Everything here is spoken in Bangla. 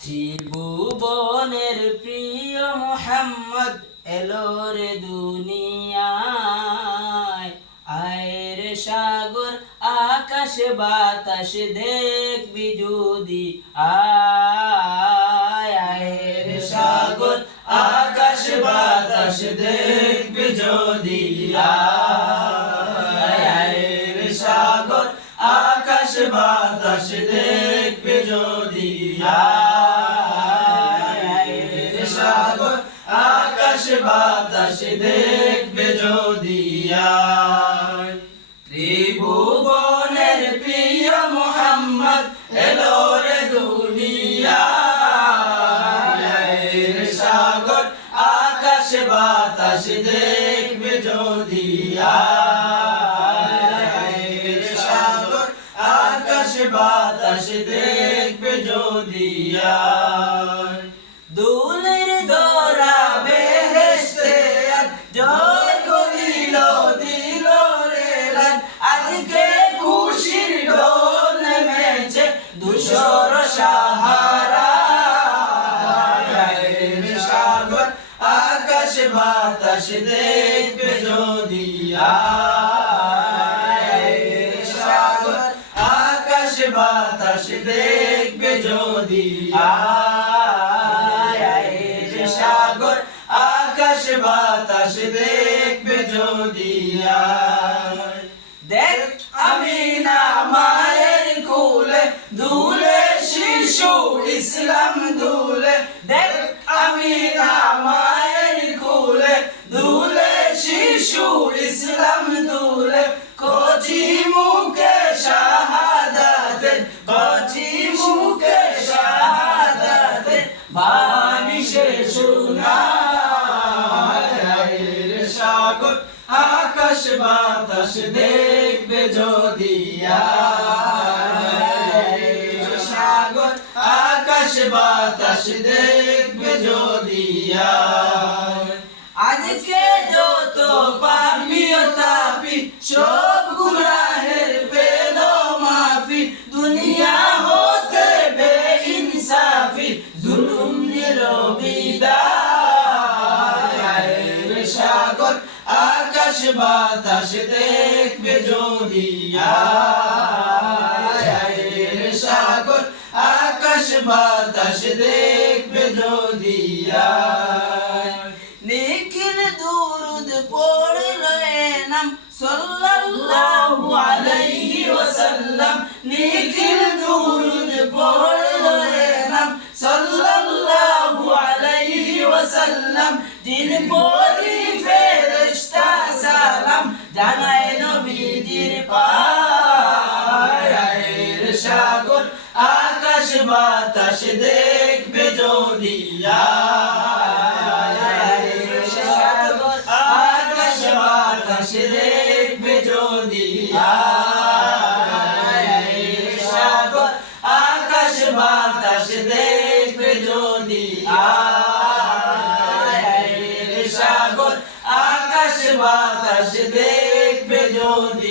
ত্রিভুবনের প্রিয় মুহাম্মদ এলো রে দুনিয়ায়, আয়ের সাগর আকাশ বাতাস দেখবি যদি আয়ের সাগর আকাশ বাতাস দেখবি যদি আয়ের সাগর আকাশ বাতাস দেখবি যদি আয়ের সাগর আকাশ বাতাস দেখবে যদি ত্রিভুবনের প্রিয় মুহাম্মদ এলো রে দুনিয়ায়, সাগর আকাশ বাতাস দেখবে যদি সাগর আকাশ বাতাস দেখবে যদি দুলের দরা বেহেশতে জয় করিল দিল রে রাত, আজকে খুশির ঢোল নেমেছে ধূসর সাহারা, সাগর আকাশ বাতাস দেখবে যদি সাগর আকাশ বাতাস দেখবে যদি সাগর আকাশ বাতাস দেখবে যদি দেখ আমি না মায়ের কুলে দুলে শিশু ইসলাম দুলে, দেখ আমি না মায়ের কুলে দুলে শিশু ইসলাম দুলে, কচি মুখে শাহাদাতের কচি মুখে শাহাদাতের বাণী সে শোনায়, সাগর আকাশ বাতাস দেখবে যদি সাগর আকাশ বাতাস দেখবে যদি আজকে যত পাপি ও তাপি সব গুনাহের পেল মাফি, দুনিয়া হতে বেইনসাফি জুলুম নিল বিদায়, সাগর আকাশ বাতাস দেখবে যদি সাগর আকাশ বাতাস দেখবে যদি নিখিল দুরুদ পড়ল নাম সাল্লাল্লাহু আলাইহি ওয়াসাল্লাম, নিখিল দুরুদ পড়ল নাম সাল্লাল্লাহু আলাইহি ওয়াসাল্লাম, জিন পরি ফেরেশতা সালাম জানায় নবীজির পায়ের, সাগর আকাশ বাতাস দেখবে যদি সাগর আকাশ বাতাস দেখবে যদি সাগর আকাশ বাতাস দেখবে যদি সাগর আকাশ বাতাস দেখবে যদি